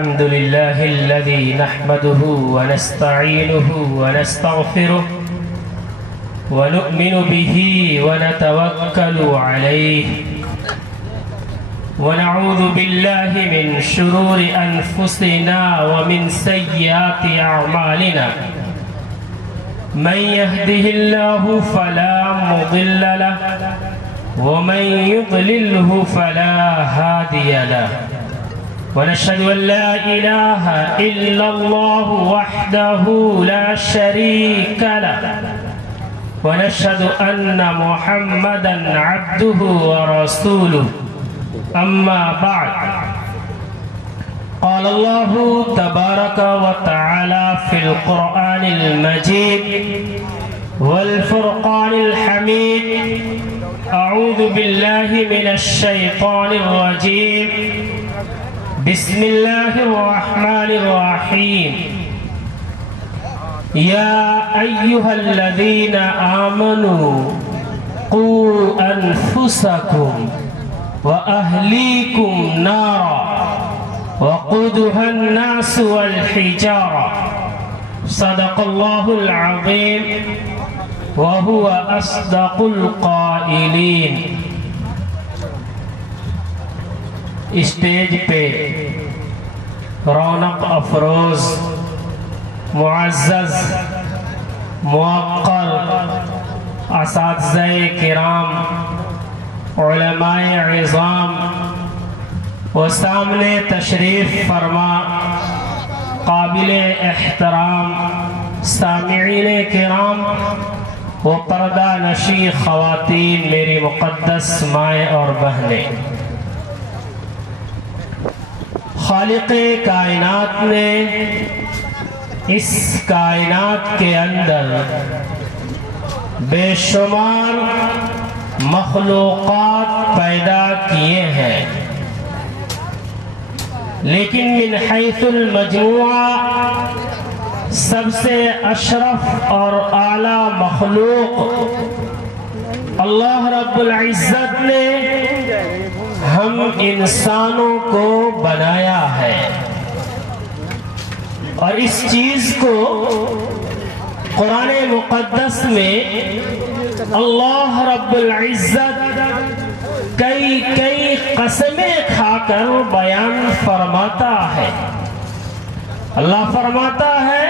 الحمد لله الذي نحمده ونستعينه ونستغفره ونؤمن به ونتوكل عليه ونعوذ بالله من شرور أنفسنا ومن سيئات أعمالنا من يهده الله فلا مضل له ومن يضلله فلا هادي له ونشهد أن لا إله إلا الله وحده لا شريك له ونشهد أن محمدا عبده ورسوله أما بعد قال الله تبارك وتعالى في القرآن المجيد والفرقان الحميد أعوذ بالله من الشيطان الرجيم بسم الله الرحمن الرحيم يا أيها الذين آمنوا قوا أنفسكم وأهليكم نارا وقودها الناس والحجارة صدق الله العظيم وهو أصدق القائلين. اسٹیج پہ رونق افروز معزز موقر اساتذہ کرام علماء عظام و سامنے تشریف فرما قابل احترام سامعین کرام و پردہ نشی خواتین، میری مقدس مائیں اور بہنیں، خالق کائنات نے اس کائنات کے اندر بے شمار مخلوقات پیدا کیے ہیں، لیکن من حیث المجموعہ سب سے اشرف اور اعلیٰ مخلوق اللہ رب العزت نے ہم انسانوں کو بنایا ہے، اور اس چیز کو قرآن مقدس میں اللہ رب العزت کئی قسمیں کھا کر بیان فرماتا ہے. اللہ فرماتا ہے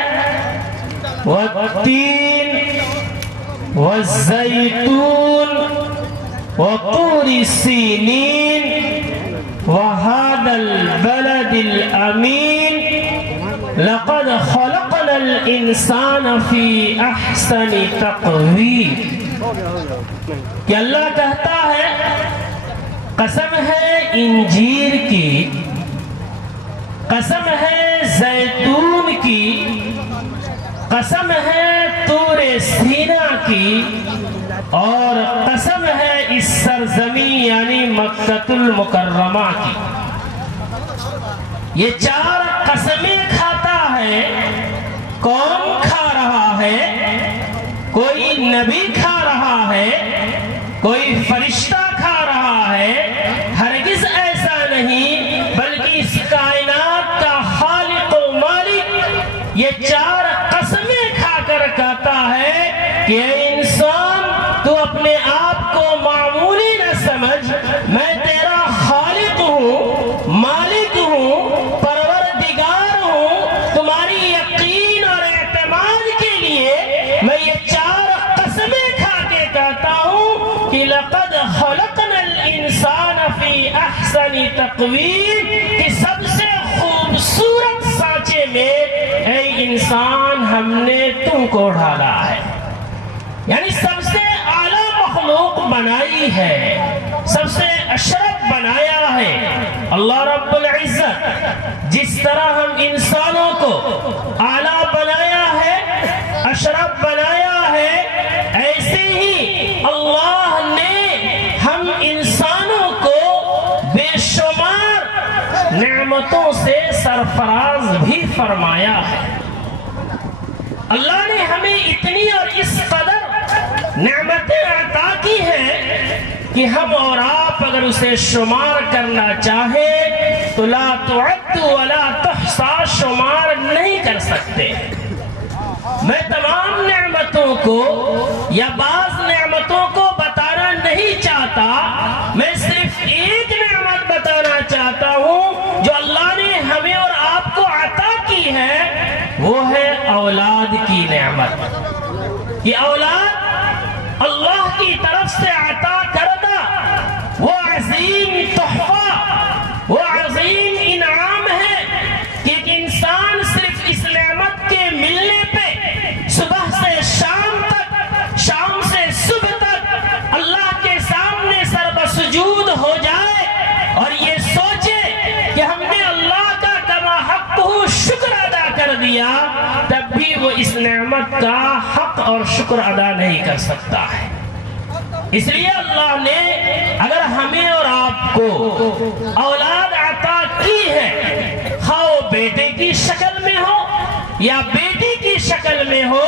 والتین والزیتون وطور سینین وهذا البلد الأمين لقد خلقنا الإنسان في أحسن تقويم. کہ اللہ کہتا ہے قسم ہے انجیر کی، قسم ہے زیتون کی، قسم ہے طور سینا کی، اور قسم ہے اس سرزمین یعنی مکہ المکرمہ کی. یہ چار قسمیں کھاتا ہے. کون کھا رہا ہے؟ کوئی نبی کھا رہا ہے، کوئی فرشتہ کھا رہا ہے؟ ہرگز ایسا نہیں، بلکہ اس کائنات کا خالق و مالک یہ چار قسمیں کھا کر کہتا ہے کہ اے انسان، تو اپنے آپ کو معمولی نہ سمجھ، میں تیرا خالق ہوں، مالک ہوں، پروردگار ہوں. تمہاری یقین اور اعتماد کے لیے میں یہ چار قسمیں کھا کے کہتا ہوں کہ لقد خلقنا الانسان فی احسن تقویم، کہ سب سے خوبصورت سانچے میں اے انسان ہم نے تم کو ڈھالا ہے. یعنی سب سے اعلیٰ مخلوق بنائی ہے، سب سے اشرف بنایا ہے اللہ رب العزت. جس طرح ہم انسانوں کو اعلیٰ بنایا ہے، اشرف بنایا ہے، ایسے ہی اللہ نے ہم انسانوں کو بے شمار نعمتوں سے سرفراز بھی فرمایا ہے. اللہ نے ہمیں اتنی اور اس قدر نعمتیں عطا کی ہیں کہ ہم اور آپ اگر اسے شمار کرنا چاہیں تو لا تعد ولا تحصى سا شمار نہیں کر سکتے. میں تمام نعمتوں کو یا بعض نعمتوں کو بتانا نہیں چاہتا. میں صرف ایک نعمت بتانا چاہتا ہوں جو اللہ نے ہمیں اور آپ کو عطا کی ہے، وہ ہے اولاد کی نعمت. یہ اولاد اللہ کی طرف سے عطا کردہ وہ عظیم تحفہ، وہ عظیم انعام ہے کہ ایک انسان صرف اس نعمت کے ملنے پہ صبح سے شام تک، شام سے صبح تک اللہ کے سامنے سر بسجود ہو جائے اور یہ سوچے کہ ہم نے اللہ کا کما حق ہو شکر ادا کر دیا، تب بھی وہ اس نعمت کا حق اور شکر ادا نہیں کر سکتا ہے. اس لیے اللہ نے اگر ہمیں اور آپ کو اولاد عطا کی ہے، خواہ وہ بیٹے کی شکل میں ہو یا بیٹی کی شکل میں ہو،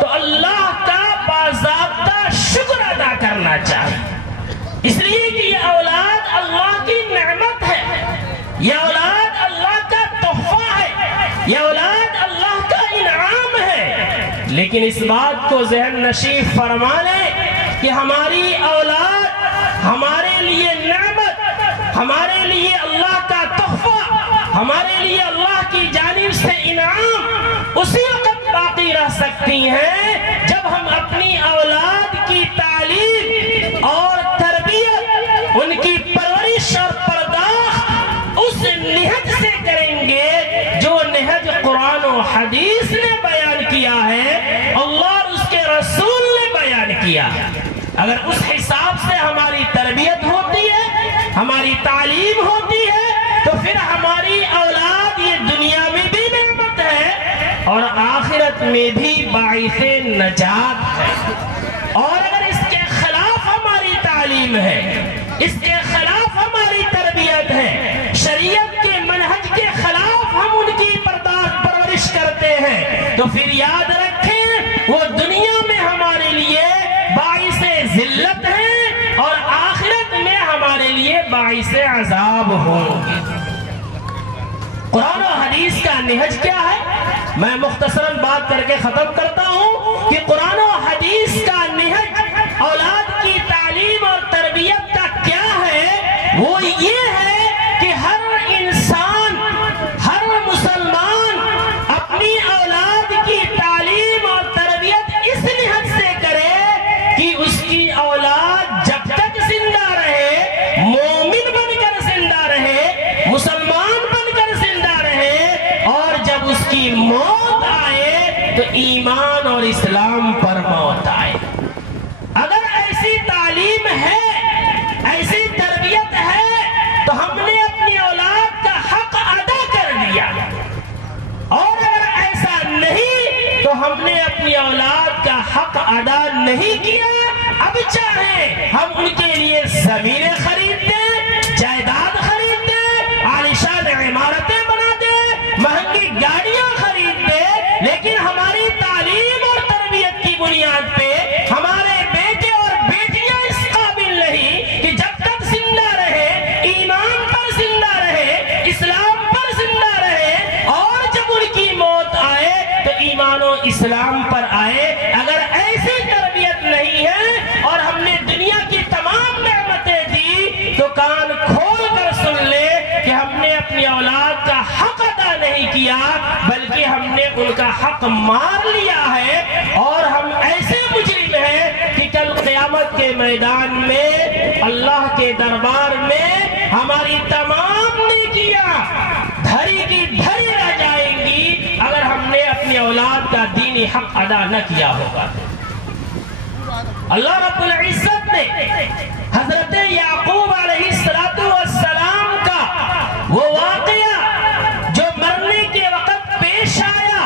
تو اللہ کا باضابطہ شکر ادا کرنا چاہیے. اس لیے کہ یہ اولاد اللہ کی نعمت ہے، یہ اولاد اللہ کا تحفہ ہے، یہ اولاد اللہ کا انعام ہے. لیکن اس بات کو ذہن نشین فرما لیں کہ ہماری اولاد ہمارے لیے نعمت، ہمارے لیے اللہ کا تحفہ، ہمارے لیے اللہ کی جانب سے انعام اسی وقت باقی رہ سکتی ہیں جب ہم اپنی اولاد کی تعلیم اور تربیت، ان کی پرورش اور پرداخت اس نہج سے کریں گے جو نہج قرآن و حدیث نے بیان کیا ہے، اللہ اور اس کے رسول نے بیان کیا. اگر اس حساب سے ہماری تربیت ہوتی ہے، ہماری تعلیم ہوتی ہے، تو پھر ہماری اولاد یہ دنیا میں بھی نعمت ہے اور آخرت میں بھی باعث نجات ہے. اور اگر اس کے خلاف ہماری تعلیم ہے، اس کے خلاف ہماری تربیت ہے، شریعت کے منہج کے خلاف ہم ان کی پرورش کرتے ہیں، تو پھر یاد رکھیں وہ دنیا میں ہمارے لیے باعث ذلت ہے اور آخرت میں ہمارے لیے باعث عذاب ہوں گے. قرآن و حدیث کا نہج کیا ہے؟ میں مختصراً بات کر کے ختم کرتا ہوں کہ قرآن و حدیث کا نہج اولاد کی تعلیم اور تربیت کا کیا ہے؟ وہ یہ ہے کہ ہر انسان، ہر مسلمان اپنی اولاد کی تعلیم اور تربیت اس نہج سے کرے کہ اس کی اولاد جب تک زندہ رہے مومن بن کر زندہ رہے، مسلمان بن کر زندہ رہے، اور جب اس کی موت آئے تو ایمان اور اسلام پر موت آئے. اگر ایسی تعلیم ہے، ایسی تربیت ہے، تو ہم نے اپنی اولاد کا حق ادا کر دیا. اور اگر ایسا نہیں تو ہم نے اپنی اولاد کا حق ادا نہیں کیا. اب چاہے ہم ان کے لیے زمینیں خرید دیں، جائیداد خرید دیں، عالیشان عمارتیں بنا دیں، مہنگی گاڑیاں خرید دیں، لیکن ہماری تعلیم اور تربیت کی بنیاد پہ ہمارے بیٹے اور بیٹیاں اس قابل نہیں کہ جب تک زندہ رہے ایمان پر زندہ رہے، اسلام پر زندہ رہے، اور جب ان کی موت آئے تو ایمان و اسلام پر آئے. اگر ایسی تربیت نہیں ہے اور ہم نے دنیا کی تمام نعمتیں دی تو کان کھول کر سن لے کہ ہم نے اپنی اولاد کا حق ادا نہیں کیا، بلکہ ہم نے ان کا حق مار لیا ہے. اور ہم ایسے مجرم ہیں کہ کل قیامت کے میدان میں اللہ کے دربار میں ہماری تمام نیکیاں دھری کی دھری رہ جائیں گی اگر ہم نے اپنی اولاد کا دینی حق ادا نہ کیا ہوگا. اللہ رب العزت نے حضرت یعقوب علیہ السلام کا وہ واقعہ جو مرنے کے وقت پیش آیا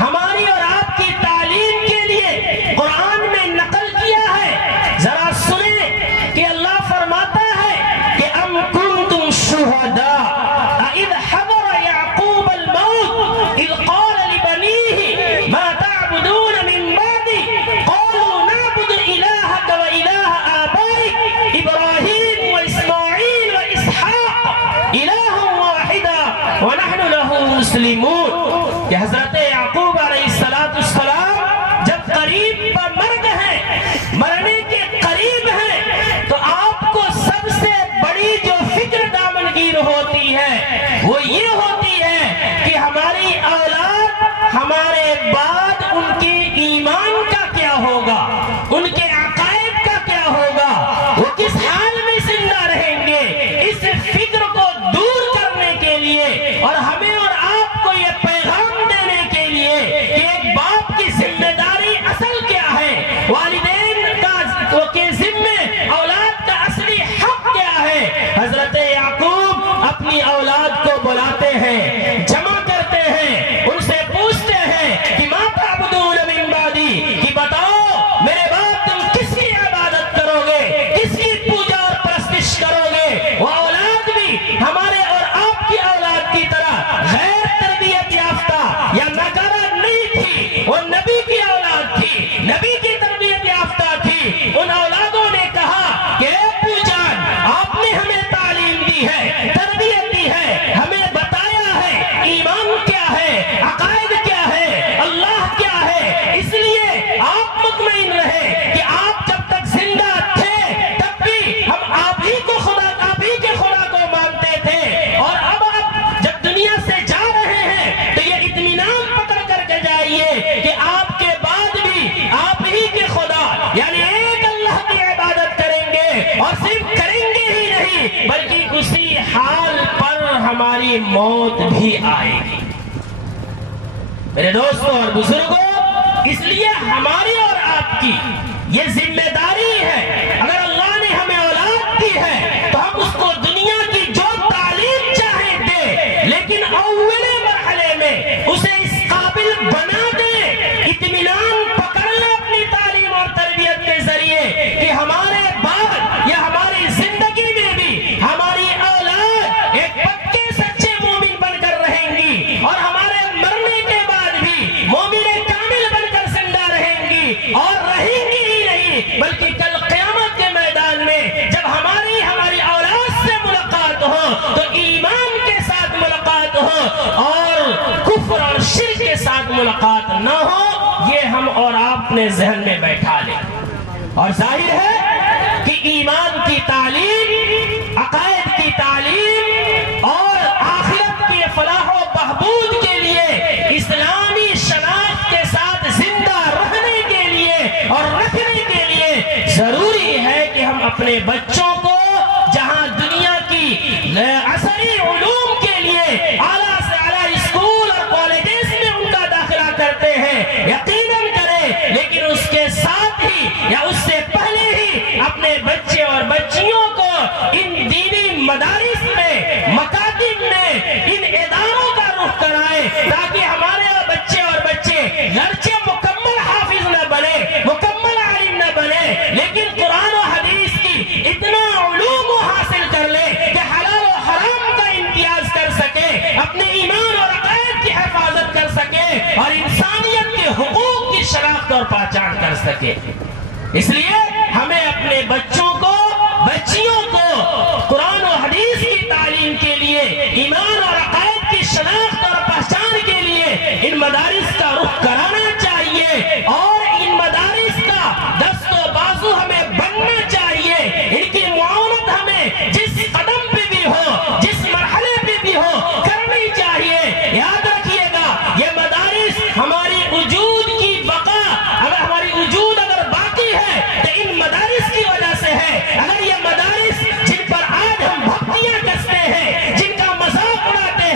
ہماری اور آپ کی تعلیم کے لیے قرآن میں نقل کیا ہے. ذرا سنیں کہ اللہ فرماتا ہے کہ ام کنتم شہداء اذ حضر یعقوب الموت اذ قال لبنیہ ما تعبدون من بعدی قالوا نعبد الہک و الہ آبائک ابراہیم و اسماعیل و اسحاق مسلمون کہ حضرت یعقوب علیہ السلام جب قریب پر مر گئے، مرنے کے قریب ہیں، تو آپ کو سب سے بڑی جو فکر دامنگیر ہوتی ہے وہ یہ ہوتی ہے کہ ہماری اولاد ہمارے بعد ان کے ایمان کا کیا ہوگا، ان کے عقائد کا کیا ہوگا، وہ کس حال میں زندہ رہیں گے۔ اس فکر کو دور کرنے کے لیے اور ہمیں اور آپ کو یہ پیغام دینے کے لیے کہ ایک باپ کی ذمہ داری اصل کیا ہے، والدین کے ذمے اولاد کا اصلی حق کیا ہے۔ حضرت یعقوب اپنی اولاد کو بلاتے ہیں، جمع کرتے ہیں، ان سے پوچھتے ہیں کہ ما تعبدون من بعدی، کہ بتاؤ میرے بعد تم کس کی عبادت کرو گے، کس کی پوجا اور پرستش کرو گے۔ وہ اولاد بھی ہمارے اور آپ کی اولاد کی طرح غیر تربیت یافتہ یا ناکارہ نہیں تھی، وہ نبی کی اولاد تھی، نبی کی تربیت یافتہ تھی۔ ان اولادوں نے کہا کہ اے ابو جان، آپ نے ہمیں تعلیم دی ہے، تربیت دی ہے، ہمیں بتایا ہے ایمان کیا ہے، عقائد کیا ہے، اللہ کیا ہے، اس لیے آپ مطمئن رہے کہ آپ جب تک زندہ تھے تب بھی ہم آپ ہی کو خدا، آپ ہی کے خدا کو مانتے تھے، اور اب آپ جب دنیا سے جا رہے ہیں تو یہ اطمینان پکڑ کر کے جائیے کہ آپ کے بعد بھی آپ ہی کے خدا یعنی ایک اللہ کی عبادت کریں گے، اور صرف کریں گے ہی نہیں بلکہ اسی حال پر ہماری موت بھی آئے گی۔ میرے دوستوں اور بزرگوں، اس لیے ہماری اور آپ کی یہ ذمہ داری ہے، اگر اللہ نے ہمیں اولاد دی ہے تو ہم اس کو دنیا کی جو تعلیم چاہیں دیں، لیکن اول مرحلے میں اسے اس قابل بنا دیں، اطمینان پکڑ لیں اپنی تعلیم اور تربیت کے ذریعے کہ ہمارے بعد یا ہماری زندگی میں بھی ہماری اولاد ایک پکے سچے مومن بن کر رہیں گی، اور ہمارے مرنے کے بعد بھی مومن کامل بن کر زندہ رہیں گی، اور رہیں گی ہی نہیں بلکہ کل قیامت کے میدان میں جب ہماری اولاد سے ملاقات ہو تو ایمان کے ساتھ ملاقات ہو اور کفر اور شرک کے ساتھ ملاقات نہ ہو، یہ ہم اور آپ نے ذہن میں بیٹھا لیں۔ اور ظاہر ہے کہ ایمان کی تعلیم، عقائد کی تعلیم اور آخرت کے فلاح و بہبود کے لیے، اسلامی شناخت کے ساتھ زندہ رہنے کے لیے اور رکھنے کے لیے ضروری ہے کہ ہم اپنے بچوں کو جہاں دنیا کی عصری علوم کے لیے اعلیٰ سے اعلیٰ اسکول اور کالجز میں ان کا داخلہ کرتے ہیں، یقیناً کریں، لیکن اس کے ساتھ ہی یا اس سے پہلے ہی اپنے بچے اور بچیوں کو ان دینی مدارس میں، مکاتب میں، ان اداروں کا رخ کرائیں تاکہ ہمارے بچے اور بچے گرچہ مکمل حافظ نہ بنے، مکمل عالم نہ بنے، لیکن قرآن و حدیث کی اتنا علوم حاصل کر لے کہ حلال و حرام کا امتیاز کر سکے، اپنے ایمان اور عقائد کی حفاظت کر سکے، اور انسانیت کے حقوق کی شناخت اور پہچان کر سکے۔ اس لیے ہمیں اپنے بچوں کو، بچیوں کو قرآن و حدیث کی تعلیم کے لیے، ایمان اور عقائد کی شناخت اور پہچان کے لیے ان مدارس کا رخ کرانا چاہیے، اور ان مدارس کا دست و بازو ہمیں بننا چاہیے، ان کی معاونت ہمیں جس قدم پہ بھی ہو، جس مرحلے پہ بھی ہو کرنی چاہیے۔ یاد رکھیے گا، یہ مدارس ہماری وجود کی بقا، اگر ہماری وجود اگر باقی ہے تو ان مدارس کی وجہ سے ہے۔ اگر یہ مدارس جن پر آج ہم بھکتیاں کستے ہیں، جن کا مذاق اڑاتے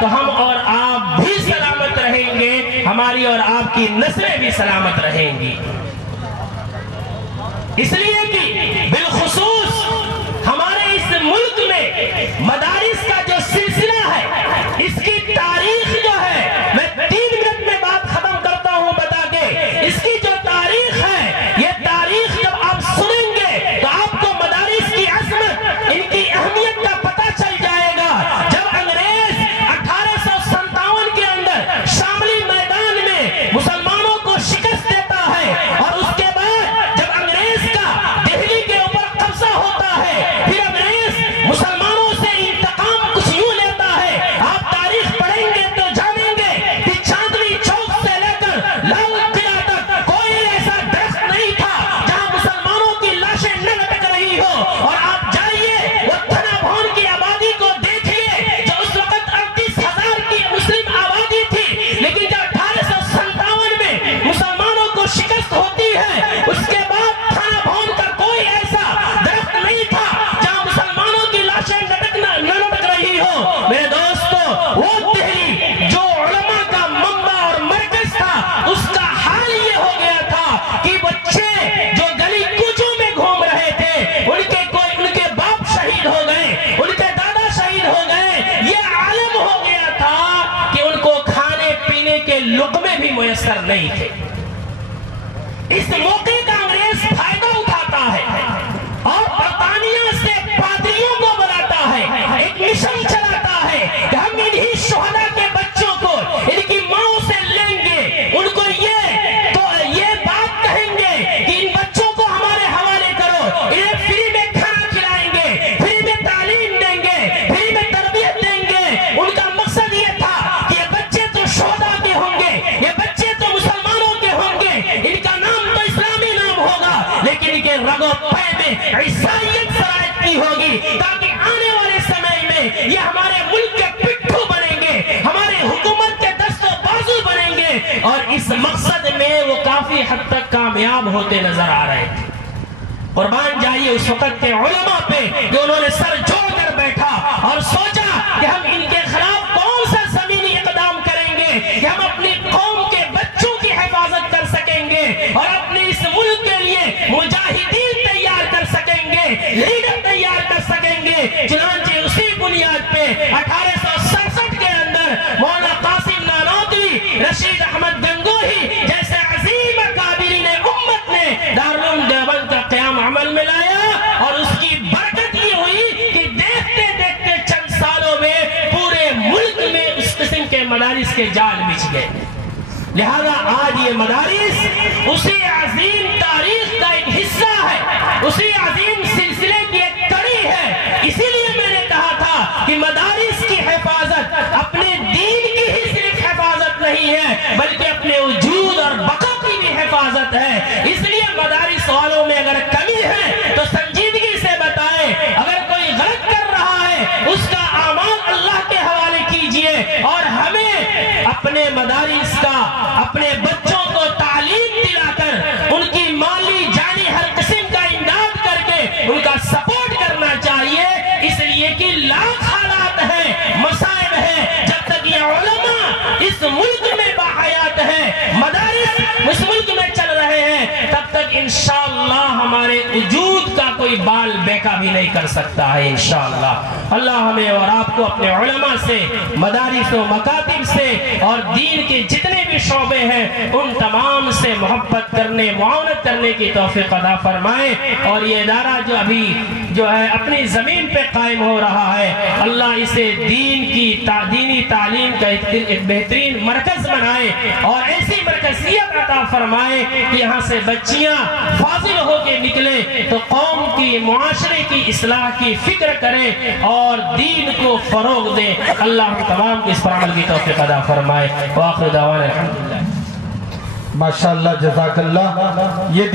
تو ہم اور آپ بھی سلامت رہیں گے، ہماری اور آپ کی نسلیں بھی سلامت رہیں گی۔ اس لیے کہ بالخصوص ہمارے اس ملک میں مدارس کا جو سلسلہ ہے، اس کی تاریخ جو ہے، میں 3 منٹ میں بات ختم کرتا ہوں بتا کے، اس کی جو تاریخ ہے، یہ تاریخ جب آپ سنیں گے تو آپ کو مدارس کی عظمت، ان کی اہمیت کا پتہ چل جائے گا۔ جب انگریز 1857 کے اندر شاملی میدان میں مسلمانوں کو شکست دیتا ہے، اور اس کے بعد جب انگریز کا دہلی کے اوپر قبضہ ہوتا ہے، پھر انگریز مسلمانوں سے انتقام کچھ یوں لیتا ہے، آپ تاریخ پڑھیں گے تو جانیں گے کہ چاندنی چوک سے لے کر لال قلعہ تک کوئی ایسا درخت نہیں تھا جہاں مسلمانوں کی لاشیں نہ لٹک رہی ہو۔ اور آپ جائیے وہ تھنا بھون کی آبادی کو دیکھیے، جو اس وقت 38,000 کی مسلم آبادی تھی، لیکن جب 1857 میں مسلمانوں کو شکست ہوتی ہے، اس کے بعد تھنا بھون کا کوئی ایسا درخت نہیں تھا جہاں مسلمانوں کی لاشیں نہ لٹک رہی ہو۔ میرے دوستو، وہ دہلی جو علماء کا منبع اور مرکز تھا، اس کا حال یہ ہو گیا تھا کہ بچے جو گلی کوچوں میں گھوم رہے تھے، ان کے باپ شہید ہو گئے، ان کے دادا شہید ہو گئے، یہ عالم ہو گیا تھا کہ ان کو کھانے پینے کے لقمے بھی میسر نہیں تھے۔ اس موقع کا انگریز فائدہ اٹھاتا ہے اور برطانیہ سے پادریوں کو بلاتا ہے، ایک مشن چلاتا ہے کہ ہم انہی شہداء کے بچوں کو ان کی ماں سے لیں گے، ان کو یہ بات کہیں گے کہ ان بچوں کو ہمارے حوالے کرو، انہیں فری میں کھانا کھلائیں گے، فری میں تعلیم دیں گے، فری میں تربیت دیں گے۔ ان کا مقصد یہ تھا کہ یہ بچے تو شہداء کے ہوں گے، یہ بچے تو مسلمانوں کے ہوں گے، ان کا نام تو اسلامی نام ہوگا، لیکن ان کے رگ و پے میں عیسائیت سرایت کی ہوگی، تاکہ آنے والے سمے میں یہ ہمارے ملک کے پٹھو بنیں گے، ہمارے حکومت کے دست و بازو بنیں گے۔ اور اس مقصد میں وہ کافی حد تک کامیاب ہوتے نظر آ رہے تھے۔ قربان جائیے اس وقت کے علماء پہ کہ انہوں نے سر جوڑ کر بیٹھا اور سوچا کہ ہم ان کے خلاف کون سا زمینی اقدام کریں گے کہ ہم اپنی قوم کے بچوں کی حفاظت کر سکیں گے اور اپنے اس ملک کے لیے مجاہدین تیار کر سکیں گے، لیڈر تیار کر سکیں گے۔ چنانچہ اسی بنیاد پہ 1867 کے اندر مولانا قاسم نانوتوی، رشید احمد گنگوہی جیسے عظیم اکابرین امت نے دارالعلوم دیوبند کا قیام عمل میں لایا، اور اس کی برکت یہ ہوئی کہ دیکھتے دیکھتے چند سالوں میں پورے ملک میں اس قسم کے مدارس کے جال بچھ گئے۔ لہذا آج یہ مدارس اسی عظیم تاریخ کا ایک حصہ ہے، اسی عظیم سلسلے کی ایک کڑی ہے۔ اسی لیے میں نے کہا تھا کہ مدارس کی حفاظت اپنے دین کی ہی صرف حفاظت نہیں ہے، بلکہ اپنے وجود اور بقا کی بھی حفاظت ہے۔ اس لیے مدارس والوں میں اگر کمی ہے تو سنجیدگی سے بتائیں، اگر کوئی غلط کر رہا ہے اس کا اعمال اللہ کے حوالے کیجئے، اور ہمیں اپنے مدارس کا، اپنے بچوں کو تعلیم دلا کر ان کی مالی جانی ہر قسم کا امداد کر کے ان کا سپورٹ کرنا چاہیے، اس لیے کہ لاکھ حالات ہیں، مسائب ہیں۔ جب تک یہ علماء اس ملک میں باحیات ہیں، مدارس اس ملک میں چل رہے ہیں، تب تک انشاءاللہ ہمارے وجود کا کوئی بال بیکا بھی نہیں کر سکتا ہے انشاءاللہ۔ اللہ ہمیں اور آپ کو اپنے علماء سے، مدارس و مکاتب سے اور دین کے جتنے بھی شعبے ہیں ان تمام سے محبت کرنے، معاونت کرنے کی توفیق عطا فرمائے۔ اور یہ ادارہ جو ابھی ہے اپنی زمین پہ قائم ہو رہا ہے، اللہ اسے دینی تعلیم کا ایک بہترین مرکز بنائے اور ایسی مرکزیت عطا فرمائے کہ یہاں سے بچیاں فاضل ہو کے نکلے تو قوم کی، معاشرے کی اصلاح کی فکر کریں اور دین کو فروغ دیں۔ اللہ ہم تمام کو اس پر عمل کی توفیق عطا فرمائے۔ وآخر دعوانا الحمدللہ۔ ماشاءاللہ، جزاک اللہ۔ یہ